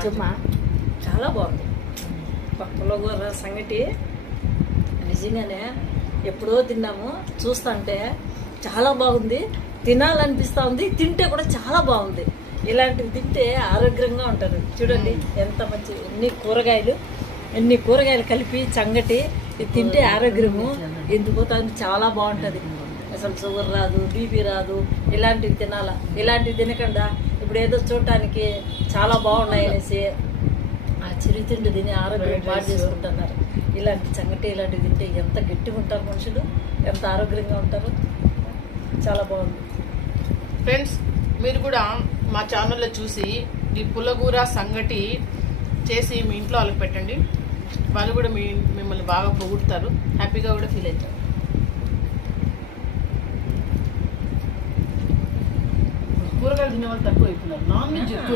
నిజమా చాలా బాగుంది. పులగూర సంగటి నిజంగానే ఎప్పుడో తిన్నాము, చూస్తుంటే చాలా బాగుంది, తినాలనిపిస్తూ ఉంది, తింటే కూడా చాలా బాగుంది. ఇలాంటివి తింటే ఆరోగ్యంగా ఉంటారు. చూడండి ఎంత మంచి ఎన్ని కూరగాయలు కలిపి సంగటి ఇది తింటే ఆరోగ్యము ఎందుకు పోతుంది, చాలా బాగుంటుంది. అసలు షుగర్ రాదు, బీపీ రాదు. ఇలాంటివి తినాలా, ఇలాంటివి తినకుండా ఇప్పుడు ఏదో చూడటానికి చాలా బాగున్నాయి అనేసి ఆ చిరుతిండి తిని ఆరోగ్యం పాడు చేసుకుంటున్నారు. ఇలాంటి సంగటి ఇలాంటివి తింటే ఎంత గట్టిగా ఉంటారు మనుషులు, ఎంత ఆరోగ్యంగా ఉంటారు. చాలా బాగుంది. ఫ్రెండ్స్, మీరు కూడా మా ఛానల్లో చూసి ఈ పుల్లగూర సంగటి చేసి మీ ఇంట్లో వాళ్ళకి పెట్టండి. వాళ్ళు కూడా మిమ్మల్ని బాగా పొగుడుతారు, హ్యాపీగా కూడా ఫీల్ అవుతారు. కూరగాయలు తినే వాళ్ళు తక్కువ అయిపోయినారు, నాన్ వెజ్ ఎక్కువ.